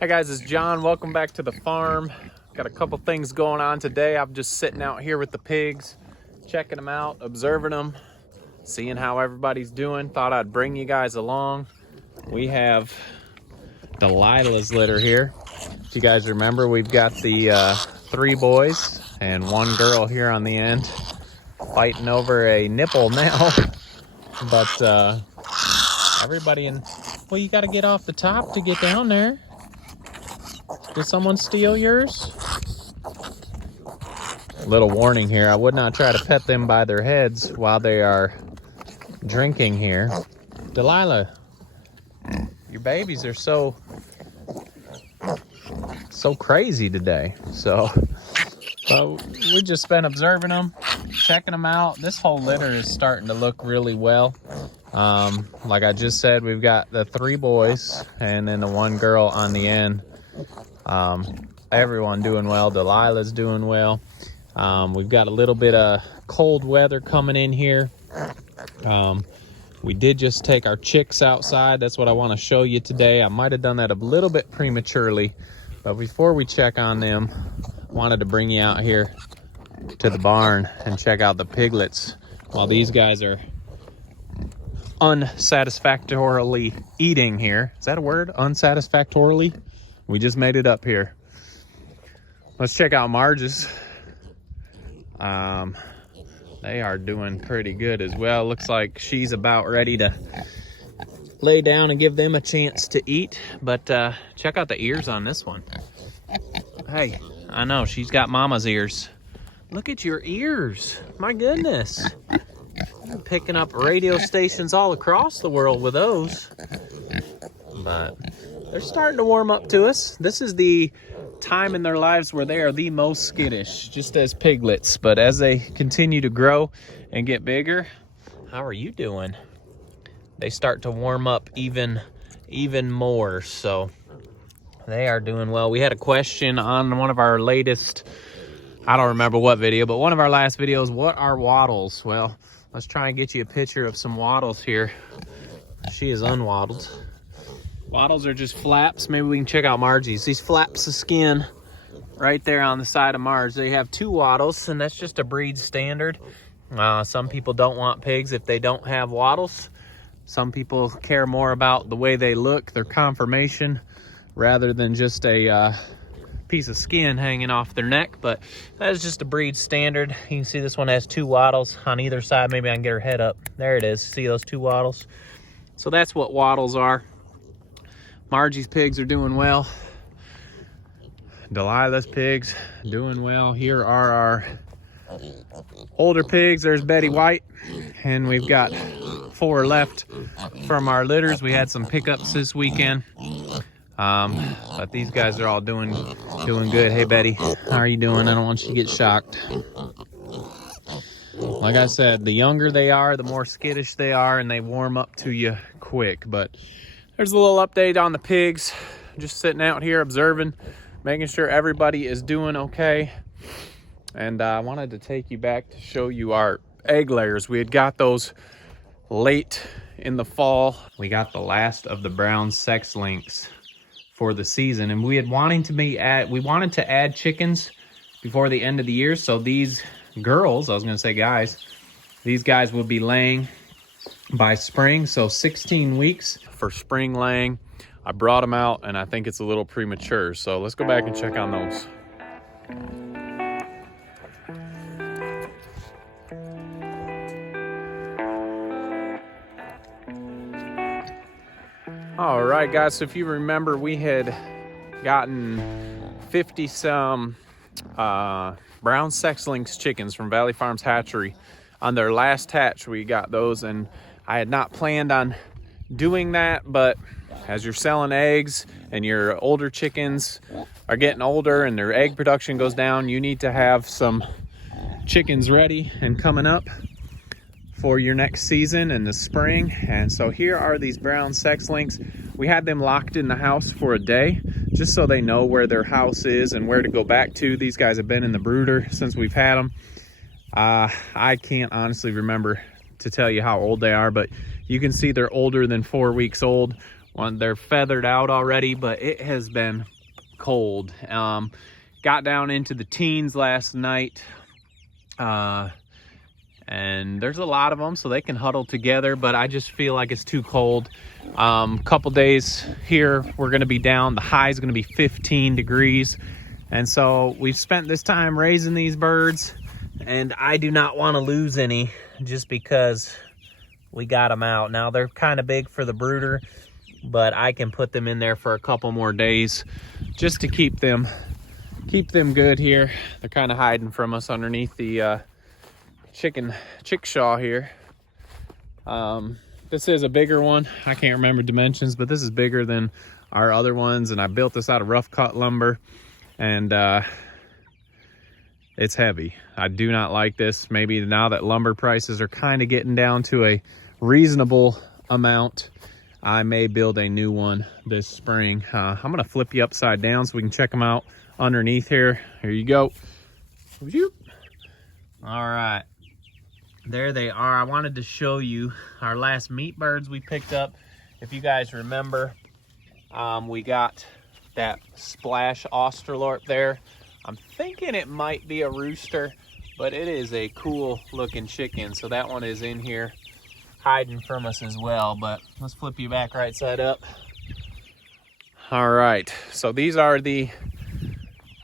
Hi guys, it's John. Welcome back to the farm. Got a couple things going on today. I'm just sitting out here with the pigs, checking them out, observing them, seeing how everybody's doing. Thought I'd bring you guys along. We have Delilah's litter here. If you guys remember, we've got the 3 boys and 1 girl here on the end fighting over a nipple now. But everybody in... Well, you got to get off the top to get down there. Did someone steal yours? Little warning here, I would not try to pet them by their heads while they are drinking here. Delilah, your babies are so crazy today. So we just been observing them, checking them out. This whole litter is starting to look really well. Like I just said, we've got the 3 boys and then the 1 girl on the end. Everyone doing well. Delilah's doing well. We've got a little bit of cold weather coming in here. We did just take our chicks outside. That's what I want to show you today. I might have done that a little bit prematurely, but before we check on them, I wanted to bring you out here to the barn and check out the piglets while these guys are unsatisfactorily eating here. Is that a word? Unsatisfactorily? We just made it up here. Let's check out Marge's. They are doing pretty good as well. Looks like she's about ready to lay down and give them a chance to eat. But check out the ears on this one. Hey, I know, she's got mama's ears. Look at your ears. My goodness. I'm picking up radio stations all across the world with those. But they're starting to warm up to us. This is the time in their lives where they are the most skittish, just as piglets. But as they continue to grow and get bigger, how are you doing? They start to warm up even more. So they are doing well. We had a question on one of our latest, I don't remember what video, but one of our last videos, what are wattles? Well, let's try and get you a picture of some wattles here. She is unwaddled. Wattles are just flaps. Maybe we can check out Margie's. These flaps of skin right there on the side of Marge. They have 2 wattles, and that's just a breed standard. Some people don't want pigs if they don't have wattles. Some people care more about the way they look, their conformation, rather than just a piece of skin hanging off their neck. But that is just a breed standard. You can see this one has 2 wattles on either side. Maybe I can get her head up. There it is. See those 2 wattles? So that's what wattles are. Margie's pigs are doing well. Delilah's pigs doing well. Here are our older pigs. There's Betty White, and we've got 4 left from our litters. We had some pickups this weekend, but these guys are all doing good. Hey Betty, how are you doing? I don't want you to get shocked. Like I said, the younger they are, the more skittish they are, and they warm up to you quick. But there's a little update on the pigs. Just sitting out here observing, making sure everybody is doing okay. And I wanted to take you back to show you our egg layers. We had got those late in the fall. We got the last of the brown sex links for the season, and we wanted to add chickens before the end of the year. So these girls, I was gonna say guys, these guys will be laying by spring, so 16 weeks for spring laying. I brought them out, and I think it's a little premature, so let's go back and check on those. All right, guys, so if you remember, we had gotten 50 some brown sex lynx chickens from Valley Farms Hatchery. On their last hatch, we got those, and I had not planned on doing that, but as you're selling eggs and your older chickens are getting older and their egg production goes down, you need to have some chickens ready and coming up for your next season in the spring. And so here are these brown sex lynx. We had them locked in the house for a day just so they know where their house is and where to go back to. These guys have been in the brooder since we've had them. I can't honestly remember to tell you how old they are, but you can see they're older than 4 weeks old. They're feathered out already, but it has been cold. Got down into the teens last night, and there's a lot of them, so they can huddle together, but I just feel like it's too cold. Couple days here, we're gonna be down. The high is gonna be 15 degrees. And so we've spent this time raising these birds, and I do not want to lose any just because we got them out. Now they're kind of big for the brooder, but I can put them in there for a couple more days just to keep them good here. They're kind of hiding from us underneath the chickshaw here. This is a bigger one. I can't remember dimensions, but this is bigger than our other ones, and I built this out of rough cut lumber, and it's heavy. I do not like this. Maybe now that lumber prices are kind of getting down to a reasonable amount, I may build a new one this spring. I'm gonna flip you upside down so we can check them out underneath here. Here you go. All right, there they are. I wanted to show you our last meat birds we picked up. If you guys remember, we got that splash Australorp there. I'm thinking it might be a rooster, but it is a cool looking chicken. So that one is in here hiding from us as well. But let's flip you back right side up. All right, so these are the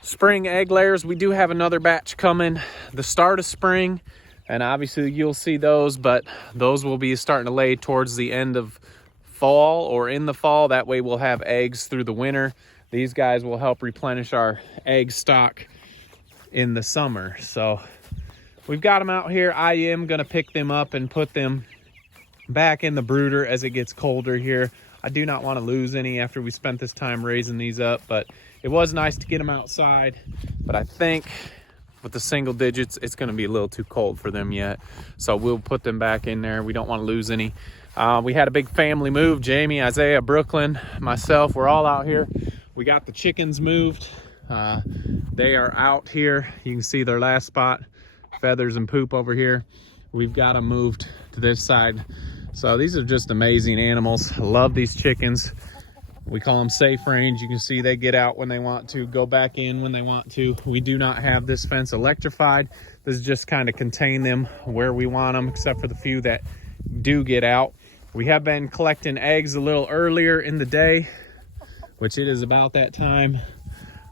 spring egg layers. We do have another batch coming the start of spring, and obviously you'll see those, but those will be starting to lay towards the end of fall or in the fall. That way we'll have eggs through the winter. These guys will help replenish our egg stock in the summer. So we've got them out here. I am gonna pick them up and put them back in the brooder as it gets colder here. I do not want to lose any after we spent this time raising these up, but it was nice to get them outside. But I think with the single digits, it's going to be a little too cold for them yet. So we'll put them back in there. We don't want to lose any. We had a big family move. Jamie, Isaiah, Brooklyn, myself, we're all out here. We got the chickens moved. They are out here. You can see their last spot, feathers and poop over here. We've got them moved to this side. So these are just amazing animals. I love these chickens. We call them safe range. You can see they get out when they want to, go back in when they want to. We do not have this fence electrified. This is just kind of contain them where we want them, except for the few that do get out. We have been collecting eggs a little earlier in the day, which it is about that time,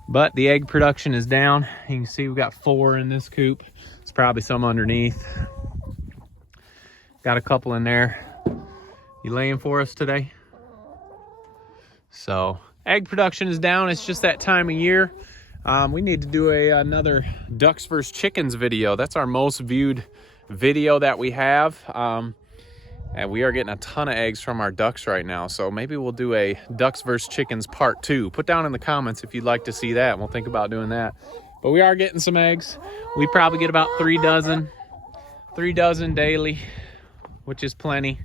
but the egg production is down. You can see we've got 4 in this coop. It's probably some underneath. Got a couple in there. You laying for us today? So egg production is down. It's just that time of year. We need to do another ducks versus chickens video. That's our most viewed video that we have. And we are getting a ton of eggs from our ducks right now. So maybe we'll do a ducks versus chickens part 2. Put down in the comments if you'd like to see that. We'll think about doing that. But we are getting some eggs. We probably get about 3 dozen daily, which is plenty.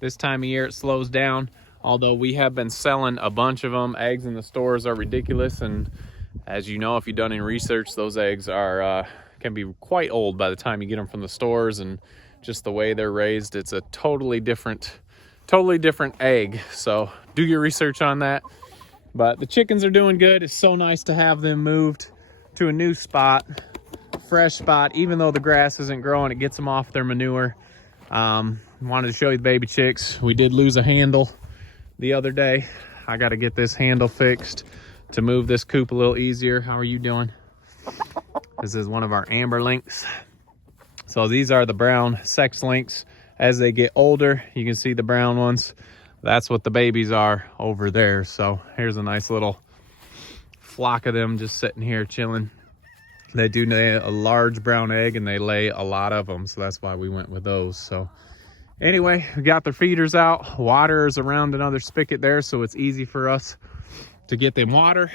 This time of year it slows down, although we have been selling a bunch of them. Eggs in the stores are ridiculous, and as you know, if you've done any research, those eggs are can be quite old by the time you get them from the stores, and just the way they're raised, it's a totally different egg. So do your research on that. But the chickens are doing good. It's so nice to have them moved to a new spot, fresh spot. Even though the grass isn't growing, it gets them off their manure. Wanted to show you the baby chicks. We did lose a handle the other day. I got to get this handle fixed to move this coop a little easier. How are you doing? This is one of our amber lynx. So these are the brown sex lynx. As they get older, you can see the brown ones. That's what the babies are over there. So here's a nice little flock of them just sitting here chilling. They do lay a large brown egg, and they lay a lot of them, so that's why we went with those. So anyway, we got their feeders out. Water is around another spigot there, so it's easy for us to get them water.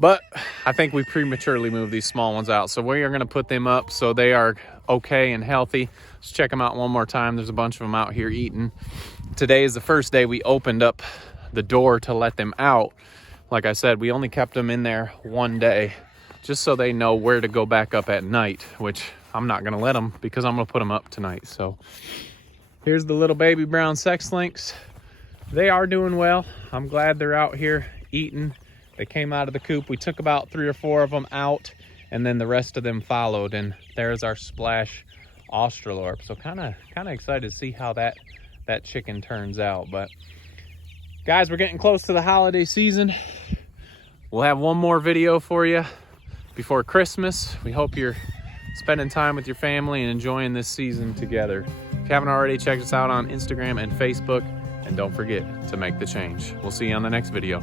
But I think we prematurely moved these small ones out, so we are going to put them up so they are okay and healthy. Let's check them out one more time. There's a bunch of them out here eating. Today is the first day we opened up the door to let them out. Like I said, we only kept them in there one day, just so they know where to go back up at night, which I'm not going to let them because I'm going to put them up tonight. So here's the little baby brown sex lynx. They are doing well. I'm glad they're out here eating. They came out of the coop. We took about 3 or 4 of them out, and then the rest of them followed. And there's our splash Australorp. So kind of excited to see how that chicken turns out. But guys, we're getting close to the holiday season. We'll have one more video for you before Christmas. We hope you're spending time with your family and enjoying this season together. If you haven't already, check us out on Instagram and Facebook, and don't forget to make the change. We'll see you on the next video.